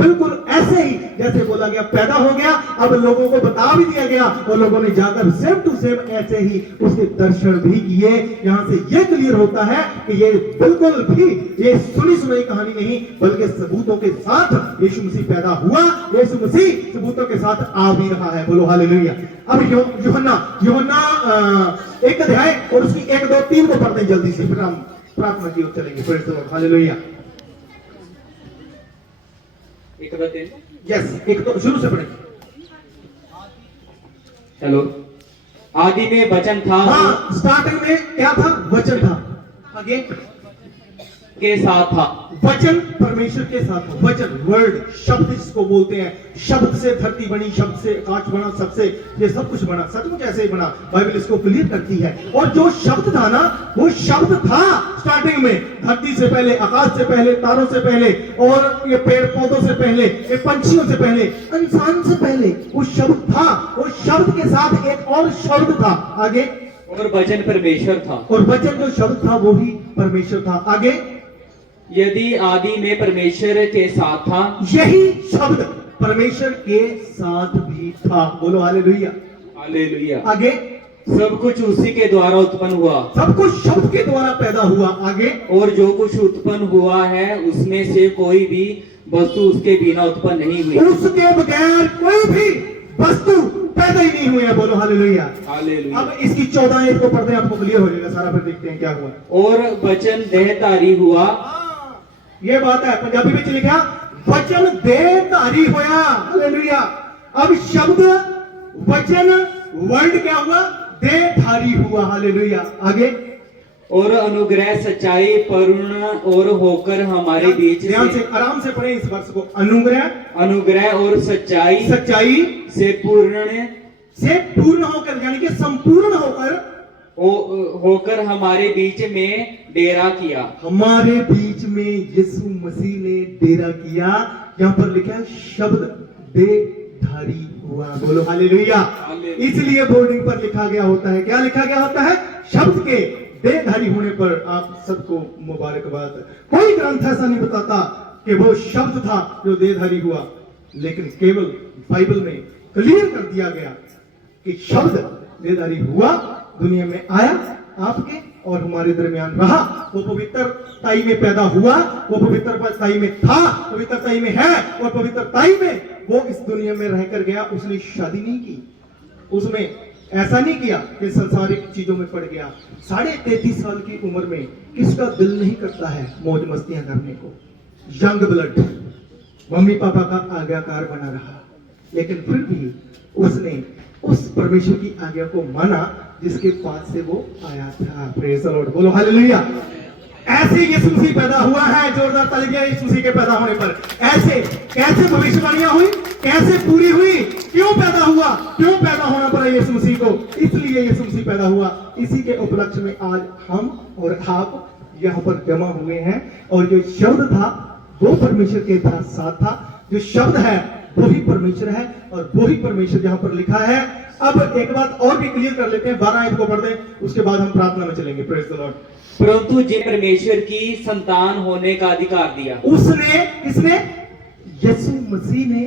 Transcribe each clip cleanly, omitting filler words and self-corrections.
बिल्कुल ऐसे ही जैसे बोला गया पैदा हो गया। अब लोगों को बता भी दिया गया और लोगों ने जाकर सेम टू सेम ऐसे ही उसके दर्शन भी किए। यहां से ये क्लियर होता है कि ये बिल्कुल भी ये सुनी सुनाई कहानी नहीं, बल्कि सबूतों के साथ यीशु मसीह पैदा हुआ, यीशु मसीह सबूतों के साथ आ भी रहा है। बोलो हालेलुया। अब यूहन्ना 1 अध्याय और उसकी 1, 2, 3 को पढ़ते हैं जल्दी से, फिर हम प्रार्थना की ओर चलेंगे। Praise the Lord, hallelujah. 1, 2, 3 yes, एक तो शुरू से पढ़ें। चलो। आदि में वचन था, हाँ, स्टार्टिंग में क्या था? वचन था। आगे के साथ था। वचन परमेश्वर के साथ था। वचन, वर्ड, शब्द जिसको बोलते हैं। शब्द से धरती बनी, शब्द से आकाश बना, सबसे ये सब कुछ बना। सचमुच ऐसे ही बना, बाइबल इसको क्लियर करती है। और जो शब्द था ना, वो शब्द था स्टार्टिंग में, धरती से पहले, आकाश से पहले, तारों से पहले, और ये पेड़ पौधों से पहले, ये पंछियों से पहले, इंसान से पहले वो शब्द था। वो शब्द के साथ एक और शब्द था। आगे, और वचन परमेश्वर था। और वचन जो शब्द था वो ही परमेश्वर था। आगे, यदि आदि में परमेश्वर के साथ था, यही शब्द परमेश्वर के साथ भी था। बोलो हालेलुया। हालेलुया। आगे, सब कुछ उसी के द्वारा उत्पन्न हुआ, सब कुछ शब्द के द्वारा पैदा हुआ। आगे, और जो कुछ उत्पन्न हुआ है उसमें से कोई भी वस्तु उसके बिना उत्पन्न नहीं हुई। उसके बगैर कोई भी वस्तु पैदा ही नहीं हुई है। बोलो हालेलुया। हालेलुया। अब इसकी 14 को पढ़ते हैं, आपको क्लियर हो जाएगा सारा, फिर देखते हैं क्या हुआ। और वचन देहधारी हुआ। ये बात है, पंजाबी में लिखा वचन देहधारी होया। हालेलुया। अब शब्द वचन वर्ड क्या हुआ? देहधारी हुआ। हालेलुया। आगे, और अनुग्रह सच्चाई पूर्ण और होकर हमारे बीच ध्यान से आराम से पढ़े इस वर्ष को। अनुग्रह, अनुग्रह और सच्चाई सच्चाई से पूर्ण होकर, यानी कि संपूर्ण होकर हमारे बीच में डेरा किया। हमारे बीच में यीशु मसीह ने डेरा किया। यहाँ पर लिखा है शब्द देहधारी हुआ। बोलो हालेलुया। इसलिए बोर्डिंग पर लिखा गया होता है, क्या लिखा गया होता है? शब्द के देहधारी होने पर आप सबको मुबारकबाद। कोई ग्रंथ ऐसा नहीं बताता कि वो शब्द था जो देहधारी हुआ, लेकिन केवल बाइबल में क्लियर कर दिया गया कि शब्द देहधारी हुआ, दुनिया में आया, आपके और हमारे दरमियान रहा। वो पवित्रताई में पैदा हुआ, वो पवित्रताई में था, पवित्रताई में है, और पवित्रताई में वो इस दुनिया में रहकर गया। उसने शादी नहीं की, उसमें ऐसा नहीं किया कि संसारिक चीजों में पड़ गया। 33.5 साल की उम्र में किसका दिल नहीं करता है मौज मस्तियां करने को? यंग ब्लड, मम्मी पापा का आज्ञाकार बना रहा, लेकिन फिर भी उसने उस परमेश्वर की आज्ञा को माना जिसके पास से वो आया था। Praise the Lord. बोलो हालेलुया। ऐसे यीशु मसीह पैदा हुआ है। जोरदार तालियां यीशु मसीह के पैदा होने पर। ऐसे कैसे भविष्यवाणियां हुई, कैसे पूरी हुई, क्यों पैदा हुआ, क्यों पैदा होना पड़ा यीशु मसीह को? इसलिए यीशु मसीह पैदा हुआ। इसी के उपलक्ष्य में आज हम और आप यहाँ पर जमा हुए हैं। और जो शब्द था वो परमेश्वर के साथ था। जो शब्द है वही परमेश्वर है, और वही परमेश्वर यहाँ पर लिखा है। अब एक बात और भी क्लियर कर लेते हैं, 12 को पढ़ दें, उसके बाद हम प्रार्थना में चलेंगे। Praise the Lord. परंतु जिन्हें परमेश्वर की संतान होने का अधिकार दिया, उसने, किसने? यीशु मसीह ने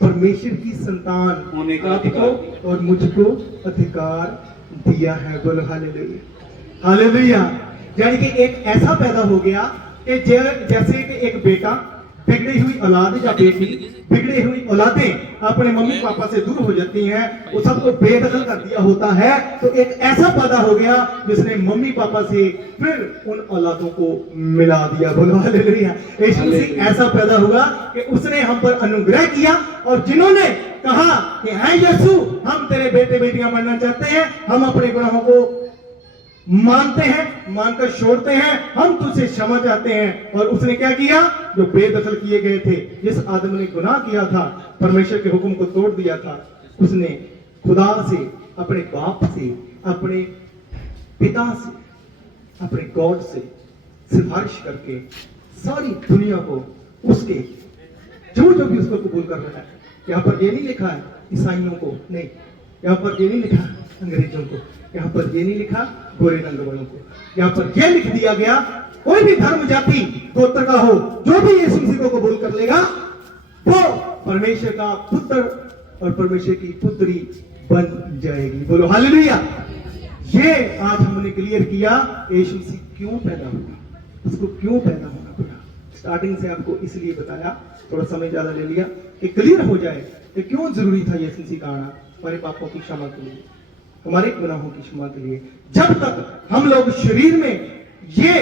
परमेश्वर की संतान होने का अधिकार आपको और मुझको अधिकार दिया है। बोलो हालेलुया। हालेलुया। यानी कि एक ऐसा पैदा हो गया कि जैसे कि एक बेटा, बिगड़ी हुई औलाद या बेटी, बिगड़ी हुई औलादें अपने मम्मी पापा से दूर हो जाती हैं, वो सबको बेदखल कर दिया होता है। तो एक ऐसा पैदा हो गया जिसने मम्मी पापा से फिर उन औलादों को मिला दिया। बोलो हालेलुया। यीशु मसीह ऐसा पैदा हुआ कि उसने हम पर अनुग्रह किया, और जिन्होंने कहा कि है यीशु, हम तेरे बेटे बेटियां बनना चाहते हैं, हम अपने गुनाहों को मानते हैं, मानकर छोड़ते हैं, हम तुझसे क्षमा चाहते हैं। और उसने क्या किया? जो बेदखल किए गए थे, जिस आदम ने गुनाह किया था, परमेश्वर के हुक्म को तोड़ दिया था, उसने खुदा से, अपने बाप से, अपने पिता से, अपने गॉड से सिफारिश करके सारी दुनिया को उसके जो जो भी उसको कबूल कर रहा है। यहाँ पर ये नहीं लिखा है ईसाइयों को, नहीं, यहाँ पर ये नहीं लिखा अंग्रेजों को, यहाँ पर ये नहीं लिखा गोरे रंग वालों को, यहाँ पर यह लिख दिया गया कोई भी धर्म, जाति, गोत्र का हो, जो भी यीशु मसीह को कबूल कर लेगा वो परमेश्वर का पुत्र और परमेश्वर की पुत्री बन जाएगी। बोलो हालेलुया। ये आज हमने क्लियर किया यीशु मसीह क्यों पैदा हुआ, उसको क्यों पैदा होना पड़ा। स्टार्टिंग से आपको इसलिए बताया, थोड़ा समय ज्यादा ले लिया कि क्लियर हो जाए कि क्यों जरूरी था यीशु मसीह का आना। हमारे पापों की क्षमा के लिए, हमारे गुनाहों की क्षमा के लिए। जब तक हम लोग शरीर में ये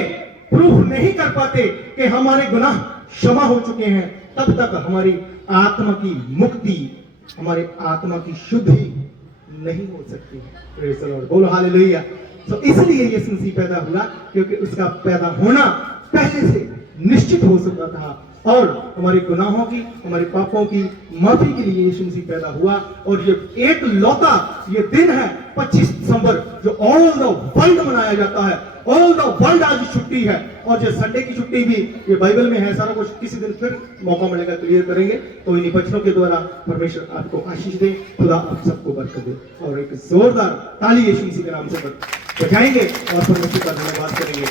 प्रूफ नहीं कर पाते कि हमारे गुनाह क्षमा हो चुके हैं, तब तक हमारी आत्मा की मुक्ति, हमारे आत्मा की शुद्धि नहीं हो सकती। Praise the Lord. बोलो हालेलुया। तो इसलिए यीशु मसीह पैदा हुआ, क्योंकि उसका पैदा होना पहले से निश्चित हो चुका था और हमारे गुनाहों की, हमारे पापों की माफी के लिए यीशु मसीह पैदा हुआ। और ये एक लौता ये दिन है 25 दिसंबर, जो ऑल द वर्ल्ड मनाया जाता है। ऑल द वर्ल्ड आज छुट्टी है, और जो संडे की छुट्टी भी ये बाइबल में है। सारा कुछ किसी दिन फिर मौका मिलेगा क्लियर करेंगे। तो इन्हीं वचनों के द्वारा परमेश्वर आपको आशीष दे, खुदा आप सबको बरकत दे। और एक जोरदार ताली यीशु मसीह के नाम से बजाएंगे और परमेश्वर का धन्यवाद करेंगे।